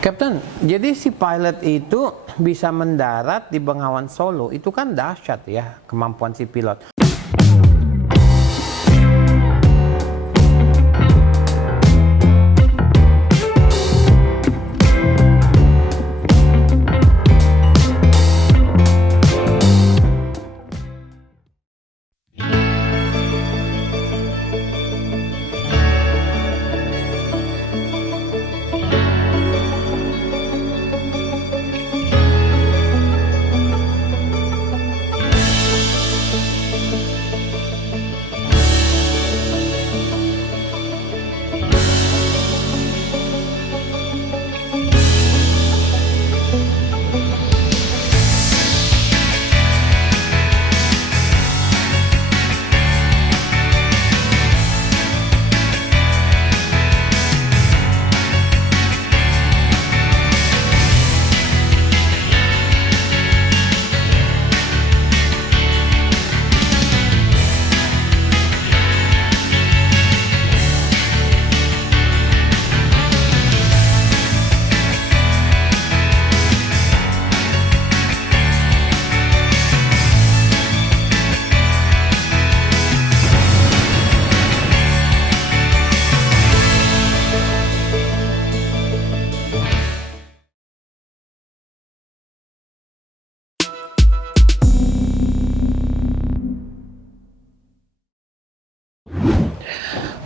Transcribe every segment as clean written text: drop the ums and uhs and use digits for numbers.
Captain, jadi si pilot itu bisa mendarat di Bengawan Solo, itu kan dahsyat ya kemampuan si pilot.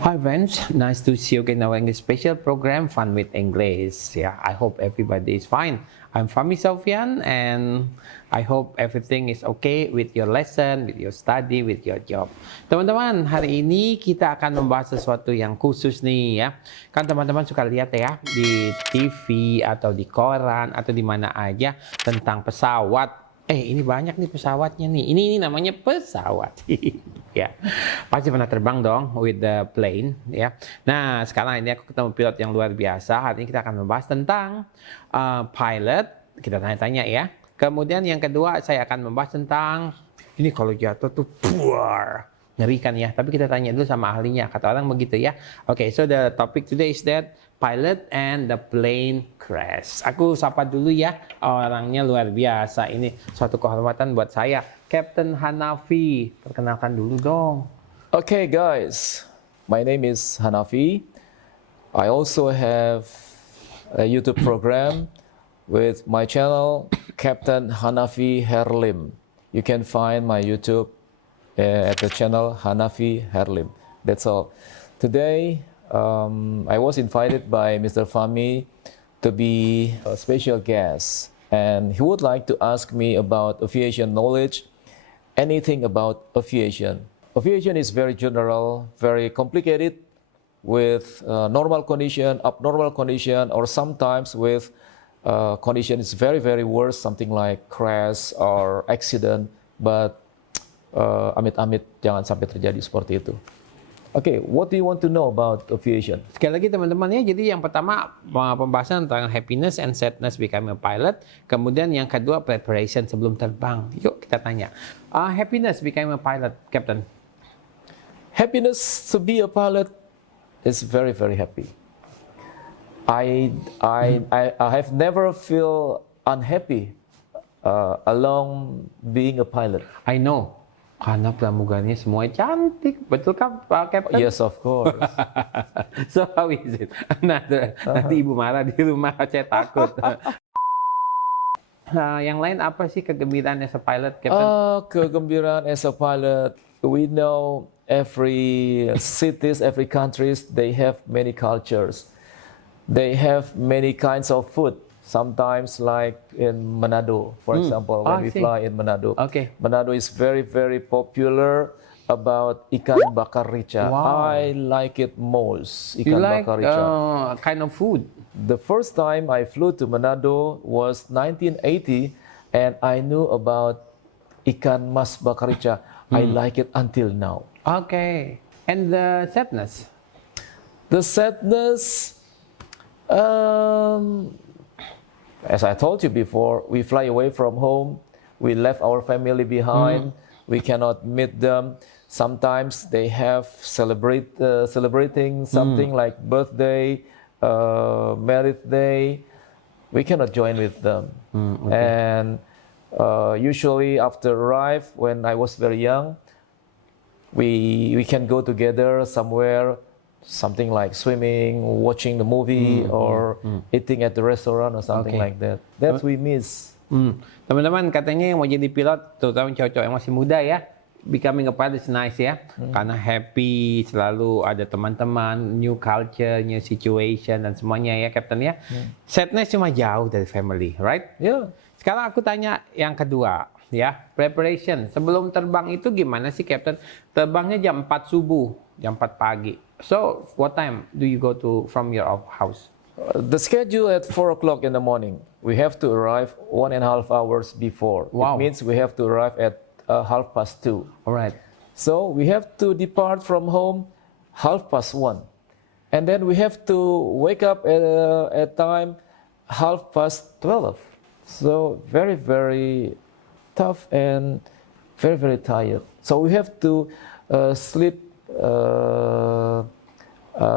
Hi friends, nice to see you again in our English special program, Fun with English. Yeah, I hope everybody is fine. I'm Fahmi Sofyan and I hope everything is okay with your lesson, with your study, with your job. Teman-teman, hari ini kita akan membahas sesuatu yang khusus nih ya. Kan teman-teman suka lihat ya di TV atau di koran atau di mana aja tentang pesawat. Ini banyak nih pesawatnya nih. Ini namanya pesawat. Ya, pasti pernah terbang dong with the plane ya. Nah, sekarang ini aku ketemu pilot yang luar biasa. Hari ini kita akan membahas tentang pilot. Kita tanya-tanya ya. Kemudian yang kedua saya akan membahas tentang ini kalau jatuh tuh puar. Ngeri kan ya. Tapi kita tanya dulu sama ahlinya. Kata orang begitu ya. Okay, so the topic today is that pilot and the plane crash. Aku sapa dulu ya, orangnya luar biasa. Ini suatu kehormatan buat saya. Capt.Hanafi, perkenalkan dulu dong. Okay guys, my name is Hanafi. I also have a YouTube program with my channel, Capt.Hanafi Herlim. You can find my YouTube at the channel Hanafi Herlim. That's all. Today, I was invited by Mr. Fahmi to be a special guest, and he would like to ask me about aviation knowledge, anything about aviation. Aviation is very general, very complicated, with normal condition, abnormal condition, or sometimes with condition is very, very worse, something like crash or accident, but amit-amit jangan sampai terjadi seperti itu. Okay, what do you want to know about aviation? Sekali lagi teman-teman ya, jadi yang pertama pembahasan tentang happiness and sadness becoming a pilot. Kemudian yang kedua preparation sebelum terbang. Yuk kita tanya. Happiness becoming a pilot, Captain. Happiness to be a pilot is very, very happy. I have never feel unhappy along being a pilot. I know. Karena pramugarinya semua cantik, betul kan Pak Captain? Yes, of course. So how is it? Nanti ibu marah di rumah, saya takut. Yang lain apa sih kegembiraan as a pilot, Captain? Kegembiraan as a pilot, we know every cities, every countries, they have many cultures. They have many kinds of food. Sometimes like in Manado, for example, when we fly in Manado. Okay. Manado is very, very popular about ikan bakar rica. Wow. I like it most, ikan You like bakar rica. kind of food? The first time I flew to Manado was 1980, and I knew about ikan mas bakar rica. I like it until now. Okay. And the sadness? The sadness, as I told you before, we fly away from home. We left our family behind. We cannot meet them. Sometimes they have celebrating something like birthday, married day, we cannot join with them. Okay. And usually after arrive, when I was very young, we can go together somewhere, something like swimming, watching the movie, or eating at the restaurant or something Okay. like that. That we miss. Teman-teman, katanya yang mau jadi pilot, terutama cowok-cowok yang masih muda ya, becoming a pilot is nice ya, karena happy, selalu ada teman-teman, new culture, new situation dan semuanya ya, Captain ya. Sadness cuma jauh dari family, right? Yeah. Sekarang aku tanya yang kedua ya, preparation. Sebelum terbang itu gimana sih, Captain? Terbangnya jam 4 subuh, jam 4 pagi. So, what time do you go to from your house? The schedule at 4 o'clock in the morning. We have to arrive 1.5 hours before. Wow. It means we have to arrive at 2:30. All right. So we have to depart from home 1:30. And then we have to wake up at time 12:30. So very, very tough and very, very tired. So we have to sleep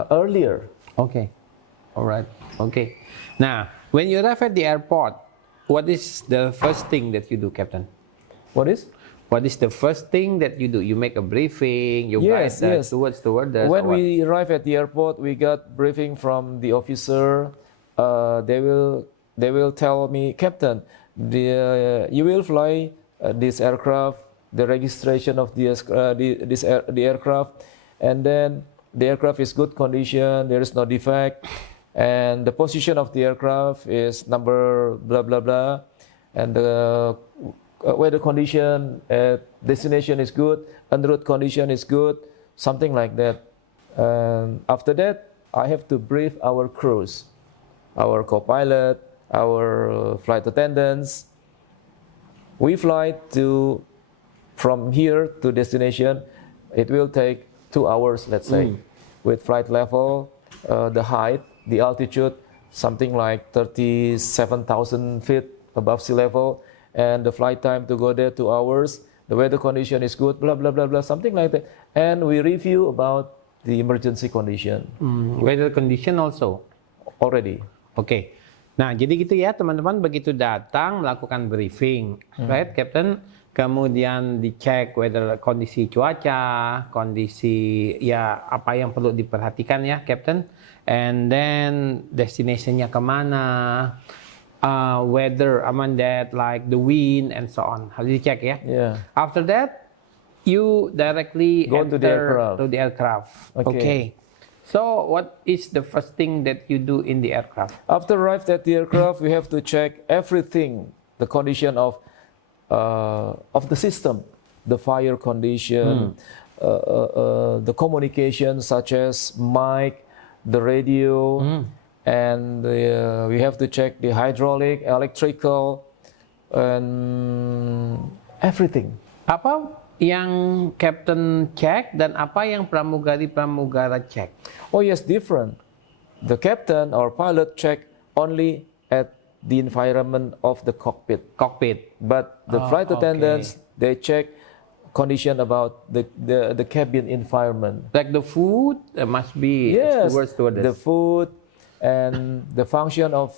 earlier. Okay. All right. Okay. Now, when you arrive at the airport, what is the first thing that you do, Captain? What is? What is the first thing that you do? You make a briefing, you Yes, guide yes. stewardess. When or what? we arrive at the airport, we got briefing from the officer. They will tell me, Captain, you will fly this aircraft, the registration of the aircraft, and then the aircraft is good condition, there is no defect, and the position of the aircraft is number blah blah blah, and the weather condition at destination is good, en route condition is good, something like that. After that, I have to brief our crews, our co-pilot, our flight attendants. We fly from here to destination. It will take 2 hours, let's say, with flight level, the height, the altitude, something like 37,000 feet above sea level, and the flight time to go there 2 hours. The weather condition is good, blah blah blah blah, something like that. And we review about the emergency condition. Weather condition also. Already. Oke. Nah, jadi gitu ya teman-teman, begitu datang melakukan briefing, right, Captain? Kemudian dicek weather, kondisi cuaca, kondisi ya apa yang perlu diperhatikan ya, Captain. And then destination-nya kemana, weather, that like the wind and so on. Harus dicek ya. Yeah. After that, you directly Go to the aircraft. To the aircraft. Okay. Okay. So, what is the first thing that you do in the aircraft? After arrived at the aircraft, we have to check everything, the condition of the system, the fire condition, the communication such as mic, the radio, and we have to check the hydraulic, electrical, and everything. Apa yang Captain cek dan apa yang pramugari-pramugara cek? Oh yes, different. The captain or pilot check only at the environment of the cockpit. But the flight attendants, they check condition about the cabin environment. Like the food, must be Yes, stewardess. the food and the function of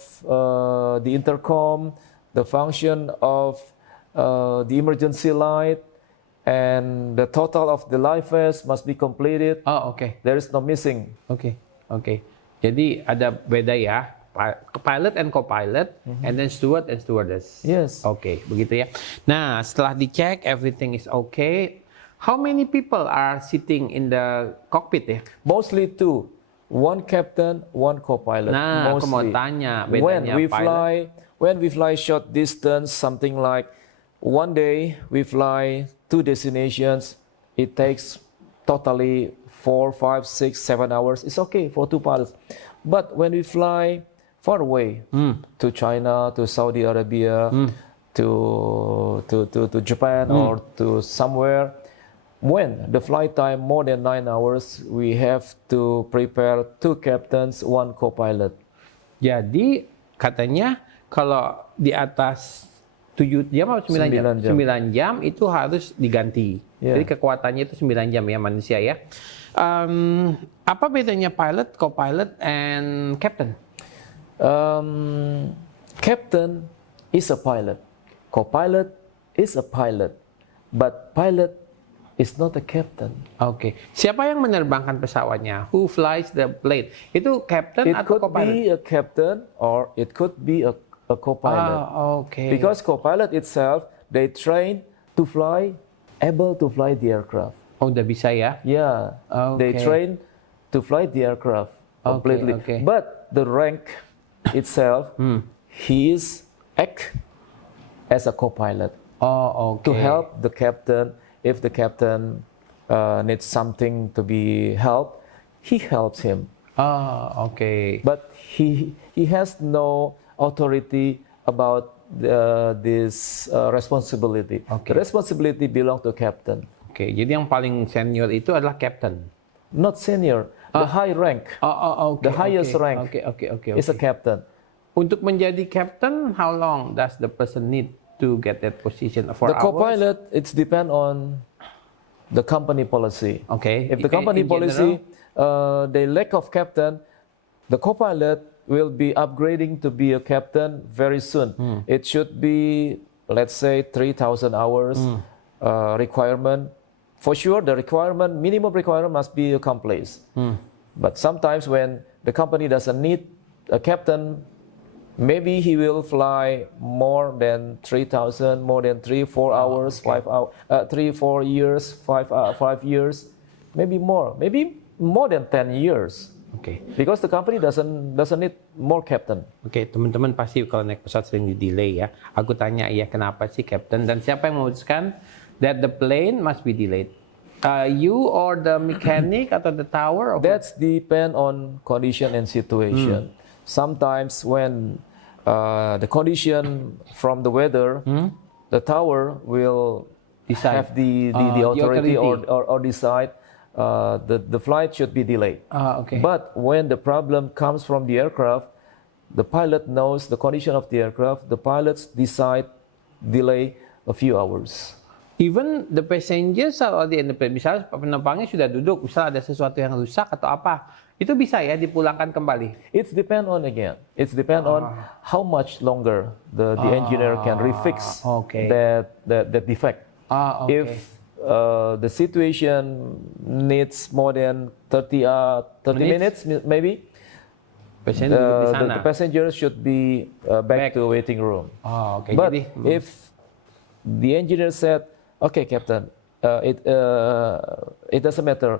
the intercom, the function of the emergency light, and the total of the life vest must be completed. Oh, okay. There is no missing. Okay. Jadi ada beda ya, pilot and co-pilot, and then steward and stewardess. Yes. Oke, begitu ya. Nah, setelah dicek everything is okay. How many people are sitting in the cockpit ya? Mostly two. One captain, one co-pilot. Nah, aku mau mostly. tanya bedanya When we fly short distance, something like one day we fly 2 destinations. It takes totally 4, 5, 6, 7 hours. It's okay for 2 pilots. But when we fly far away to China, to Saudi Arabia, to Japan or to somewhere, when the flight time more than 9 hours, we have to prepare 2 captains, 1 co-pilot. Jadi katanya kalau di atas 7 jam atau 9 jam? 9 jam itu harus diganti. Yeah. Jadi kekuatannya itu 9 jam ya manusia ya. Apa bedanya pilot, co-pilot, and captain? captain is a pilot, co-pilot is a pilot, but pilot is not a captain. Oke. Siapa yang menerbangkan pesawatnya? Who flies the plane? Itu captain It atau could co-pilot? be a captain or it could be a co-pilot. Oke. Because co-pilot itself, they train to fly, able to fly the aircraft. Oh, udah bisa ya? Yeah, they Okay. train to fly the aircraft completely. okay. But the rank itself, he is act as a co-pilot Oh, oke. to help the captain. If the captain needs something to be helped, he helps him. Oh, oke. But he has no authority about this responsibility. Okay. The responsibility belongs to captain. Oke, jadi yang paling senior itu adalah captain. Not senior, the high rank. Oh, oke. The highest rank Oke. is a captain. Untuk menjadi captain, how long does the person need to get that position? 4 The hours? co-pilot, it's depend on the company policy. Okay. If the company In policy, they lack of captain, the co-pilot will be upgrading to be a captain very soon. It should be, let's say, 3,000 hours requirement. For sure, the minimum requirement must be accomplished. But sometimes when the company doesn't need a captain, maybe he will fly more than 3,000, more than 3-4 hours, 5 hours, 3-4 years, 5 years, maybe more than 10 years. Oke. Because the company doesn't need more captain. Oke, teman-teman pasti kalau naik pesawat sering di-delay ya. Aku tanya ya kenapa sih captain dan siapa yang memutuskan that the plane must be delayed? You or the mechanic atau the tower? Or That's depend on condition and situation. Sometimes when the condition from the weather, the tower will Decide. have the authority or decide the flight should be delayed. Okay. But when the problem comes from the aircraft, the pilot knows the condition of the aircraft. The pilots decide delay a few hours. Even the passengers or the misalnya penumpangnya sudah duduk, misalnya ada sesuatu yang rusak atau apa, itu bisa ya dipulangkan kembali. It's depend on how much longer the engineer can refix that defect. Okay. If the situation needs more than 30 minutes maybe, Passenger duduk di sana. the passenger should be back to waiting room. Okay. But Jadi, if the engineer said, okay, captain, it doesn't matter.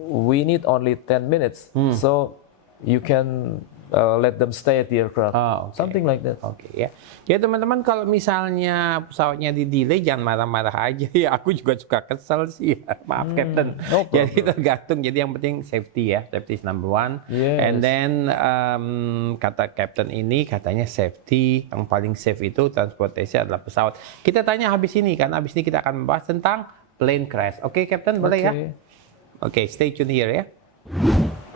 We need only 10 minutes, so you can let them stay at the aircraft. Okay. Something like that. Oke ya. Ya teman-teman, kalau misalnya pesawatnya di-delay jangan marah-marah aja ya. Aku juga suka kesel sih. Maaf Captain. No problem. Jadi tergantung. Jadi yang penting safety ya. Safety is number one. Yes. And then kata Captain ini katanya safety yang paling safe itu transportasi adalah pesawat. Kita tanya habis ini kan. Habis ini kita akan membahas tentang plane crash. Oke Captain, boleh ya? Oke, stay tune here ya.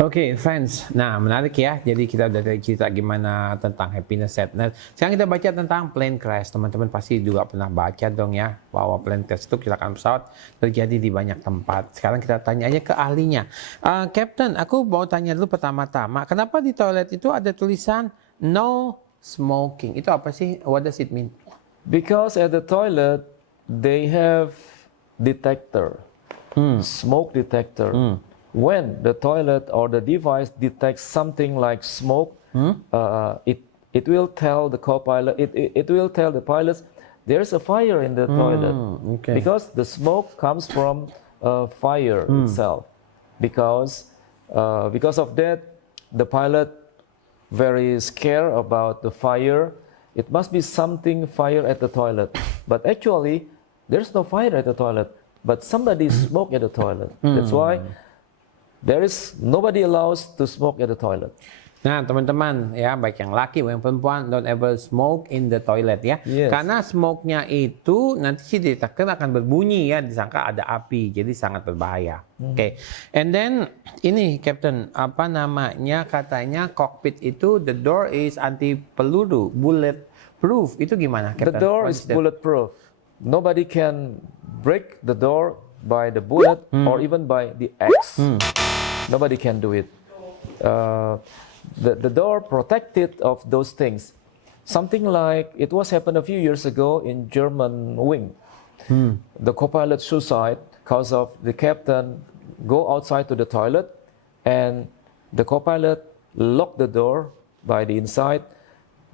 Oke, friends. Nah, menarik ya. Jadi kita udah cerita gimana tentang happiness, sadness. Sekarang kita baca tentang plane crash. Teman-teman pasti juga pernah baca dong ya, bahwa plane crash itu kecelakaan pesawat terjadi di banyak tempat. Sekarang kita tanya aja ke ahlinya. Captain, aku mau tanya dulu pertama-tama, kenapa di toilet itu ada tulisan no smoking? Itu apa sih? What does it mean? Because at the toilet they have detector, smoke detector. When the toilet or the device detects something like smoke, it will tell the co-pilot, it will tell the pilots there's a fire in the toilet. Okay. Because the smoke comes from fire itself. Because of that, the pilot very scared about the fire. It must be something fire at the toilet. But actually, there's no fire at the toilet. But somebody smoke at the toilet. That's why there is nobody allows to smoke at the toilet. Nah, teman-teman ya, baik yang laki maupun yang perempuan, don't ever smoke in the toilet ya. Yes. Karena smoke-nya itu nanti si detektor akan berbunyi ya, disangka ada api, jadi sangat berbahaya. Oke. And then ini Captain, apa namanya, katanya cockpit itu the door is anti peluru, bulletproof. Itu gimana, Captain? The door is bulletproof. Nobody can break the door by the bullet or even by the axe. Nobody can do it. The door protected of those things. something like it was happened a few years ago in German wing. The co-pilot suicide because of the captain go outside to the toilet and the co-pilot locked the door by the inside.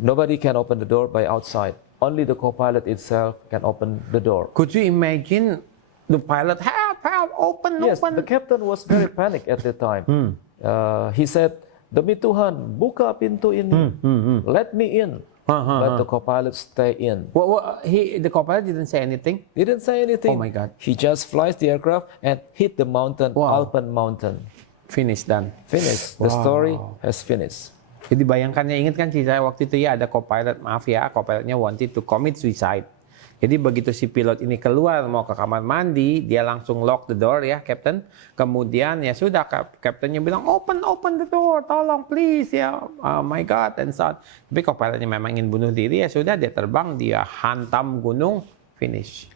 Nobody can open the door by outside. Only the co-pilot itself can open the door. Could you imagine the pilot, help, open, Yes, open? the captain was very panicked at the time. He said, "Demi Tuhan, buka pintu ini, let me in." But the co-pilot stay in. The co-pilot didn't say anything? He didn't say anything. Oh my God. He just flies the aircraft and hit the mountain, Wow. Alpen mountain. Finish, done. Finish. The story has finished. Jadi bayangkannya, ingat kan sih saya waktu itu ya ada co-pilot, maaf ya, co-pilotnya wanted to commit suicide. Jadi begitu si pilot ini keluar mau ke kamar mandi, dia langsung lock the door ya, Captain. Kemudian ya sudah, Captainnya bilang open the door, tolong please ya, oh my God, and so on. Tapi co-pilotnya memang ingin bunuh diri, ya sudah dia terbang, dia hantam gunung, finish.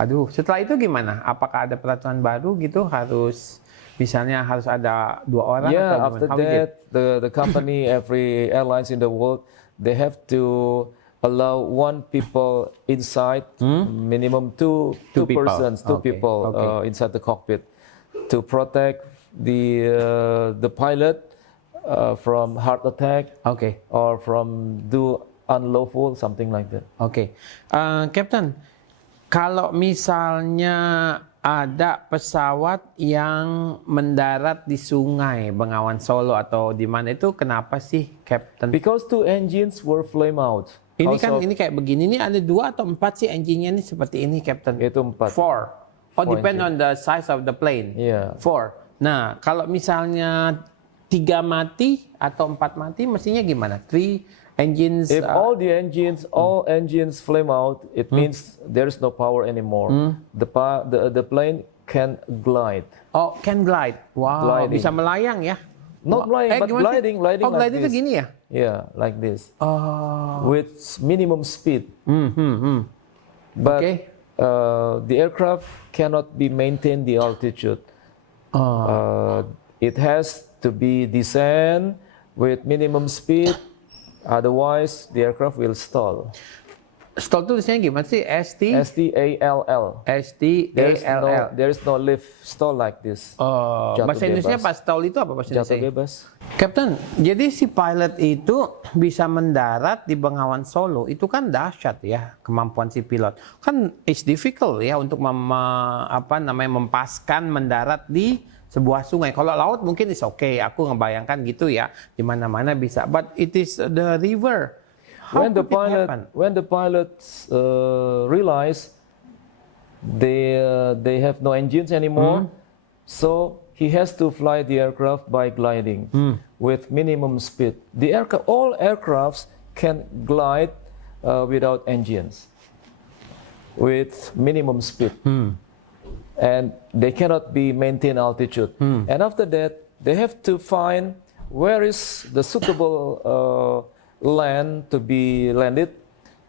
Aduh, setelah itu gimana? Apakah ada peraturan baru gitu, harus misalnya harus ada 2 orang? Yeah, atau after that, the company, every airlines in the world, they have to allow 1 people inside, minimum two persons, two people inside the cockpit, to protect the pilot from heart attack, or from do unlawful, something like that. Captain, kalau misalnya ada pesawat yang mendarat di sungai Bengawan Solo atau di mana itu, kenapa sih, Captain? Because 2 engines were flame out. Ini kan ini kayak begini, ini ada 2 atau 4 sih engine-nya ini seperti ini, Captain? Itu 4. 4. Depend on the size of the plane. Yeah. 4. Nah, kalau misalnya 3 mati atau 4 mati, mestinya gimana? 3 engines. If all engines flame out, it means there is no power anymore. The plane can glide. Oh, can glide. Wow, Gliding. bisa melayang ya? Not flying, but gliding like gliding itu this. gini ya? Yeah, like this. Oh. With minimum speed. But the aircraft cannot be maintained the altitude. It has to be descend with minimum speed. Otherwise, the aircraft will stall. Stall itu tulisannya gimana sih? S-T-A-L-L. S-T-A-L-L. There is no lift stall like this. Bahasa Indonesia pas stall itu apa bahasa Jatuh Indonesia? bebas. Captain, jadi si pilot itu bisa mendarat di Bengawan Solo, itu kan dahsyat ya kemampuan si pilot. Kan it's difficult ya untuk mempaskan mendarat di sebuah sungai. Kalau laut mungkin is okay, aku ngebayangkan gitu ya, di mana-mana bisa. But it is the river. When the pilots realize they have no engines anymore, so he has to fly the aircraft by gliding with minimum speed. All aircrafts can glide without engines, with minimum speed, and they cannot be maintain altitude. And after that, they have to find where is the suitable land to be landed,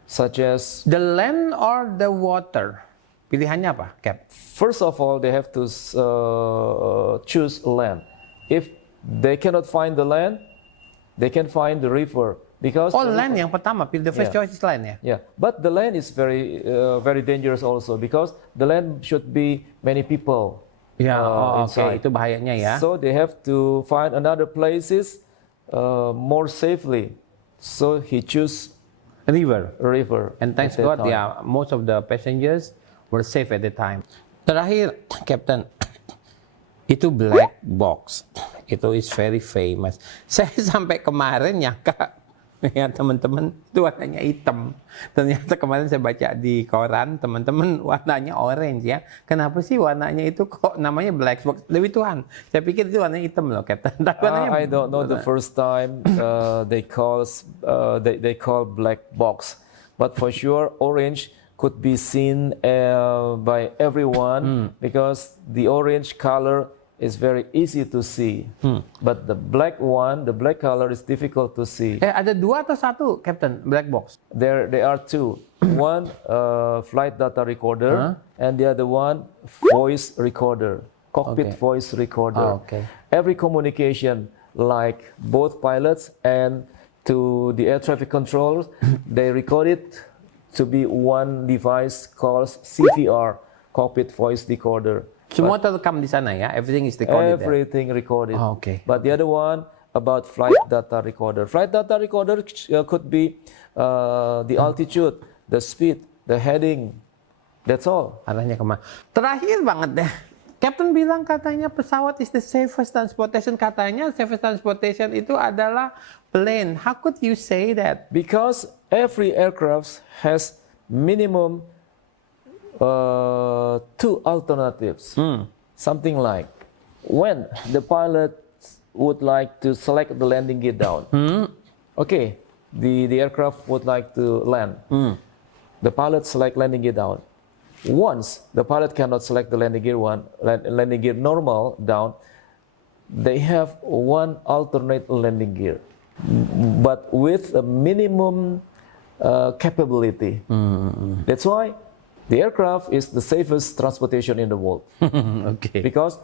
such as the land or the water. Pilihannya apa, Cap? First of all, they have to choose land. If they cannot find the land, they can find the river. Because land yang pertama, the first choice is land ya? Yeah, but the land is very dangerous also, because the land should be many people. Inside. Itu bahayanya ya. So they have to find another places more safely. So he choose river. And thanks God, most of the passengers were safe at the time. Terakhir, Captain, itu black box. Itu is very famous. Saya sampai kemarin nyangka, ya teman-teman, itu warnanya hitam. Ternyata kemarin saya baca di koran, teman-teman, warnanya orange ya. Kenapa sih warnanya itu kok namanya black box? Demi Tuhan, saya pikir itu warnanya hitam loh, Captain. I don't know the first time they call black box, but for sure orange could be seen by everyone because the orange color is very easy to see. But the black color is difficult to see. Ada 2 atau 1, Captain, black box? There are 2. One flight data recorder, and the other one voice recorder, cockpit voice recorder. Every communication, like both pilots and to the air traffic control, they record it to be one device called CVR, cockpit voice recorder. Semua terekam di sana ya, everything is recorded. Everything recorded. Oh, okay. But the other one about flight data recorder. Flight data recorder could be the altitude, the speed, the heading. That's all. Arahnya kemana? Terakhir banget deh. Captain bilang katanya pesawat is the safest transportation. Katanya safest transportation itu adalah plane. How could you say that? Because every aircraft has minimum two alternatives. Something like when the pilot would like to select the landing gear down. Okay, the aircraft would like to land. The pilot select landing gear down. Once the pilot cannot select the landing gear normal down, they have one alternate landing gear, but with a minimum capability. That's why the aircraft is the safest transportation in the world. Okay. Because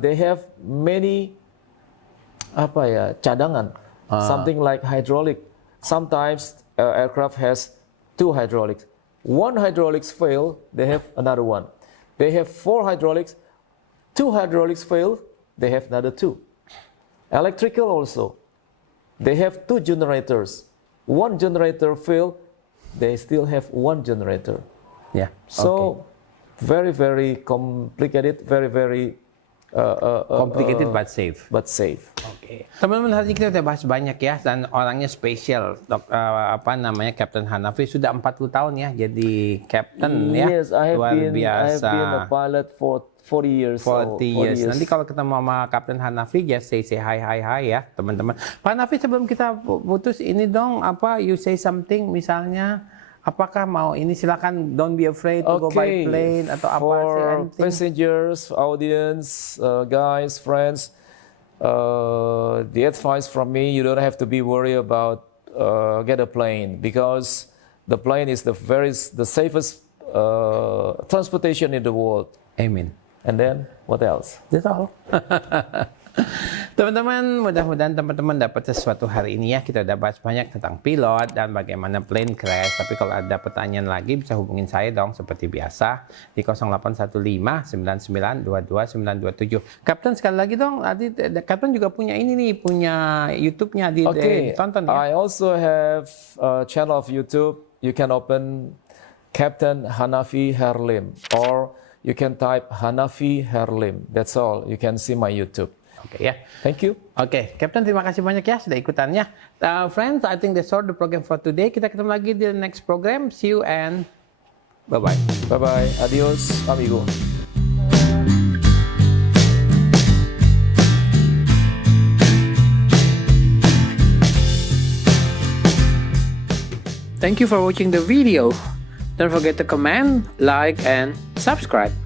they have many cadangan, something like hydraulic. Sometimes aircraft has two hydraulics. One hydraulics fail, they have another one. They have 4 hydraulics, 2 hydraulics fail, they have another 2. Electrical also, they have 2 generators. 1 generator fail, they still have 1 generator. Yeah. So very, very complicated, very Complicated but safe. But safe. Oke. Teman-teman, hari ini kita udah bahas banyak ya, dan orangnya spesial. Capt.Hanafi sudah 40 tahun ya jadi captain ya. Yes, Luar biasa. I have been a pilot for 40 years. 40 years. Nanti kalau ketemu sama Capt.Hanafi, just say hi ya teman-teman. Pak Hanafi, sebelum kita putus ini dong, you say something misalnya. Apakah mau ini, silakan, don't be afraid to go by plane atau apa, for passengers, audience, guys, friends, the advice from me, you don't have to be worried about get a plane, because the plane is the safest transportation in the world. Amen. And then what else? That's all. Teman-teman, mudah-mudahan teman-teman dapat sesuatu hari ini ya. Kita udah bahas banyak tentang pilot dan bagaimana plane crash. Tapi kalau ada pertanyaan lagi bisa hubungin saya dong seperti biasa di 0815 99 22 927. Kapten, sekali lagi dong, Kapten juga punya ini nih, punya YouTube-nya ditonton ya. I also have a channel of YouTube. You can open Capt.Hanafi Herlim, or you can type Hanafi Herlim. That's all. You can see my YouTube. Oke ya. Thank you. Oke, Captain, terima kasih banyak ya sudah ikutannya. Friends, I think that's all the program for today. Kita ketemu lagi di next program. See you and bye-bye. Bye-bye. Adios, amigo. Thank you for watching the video. Don't forget to comment, like, and subscribe.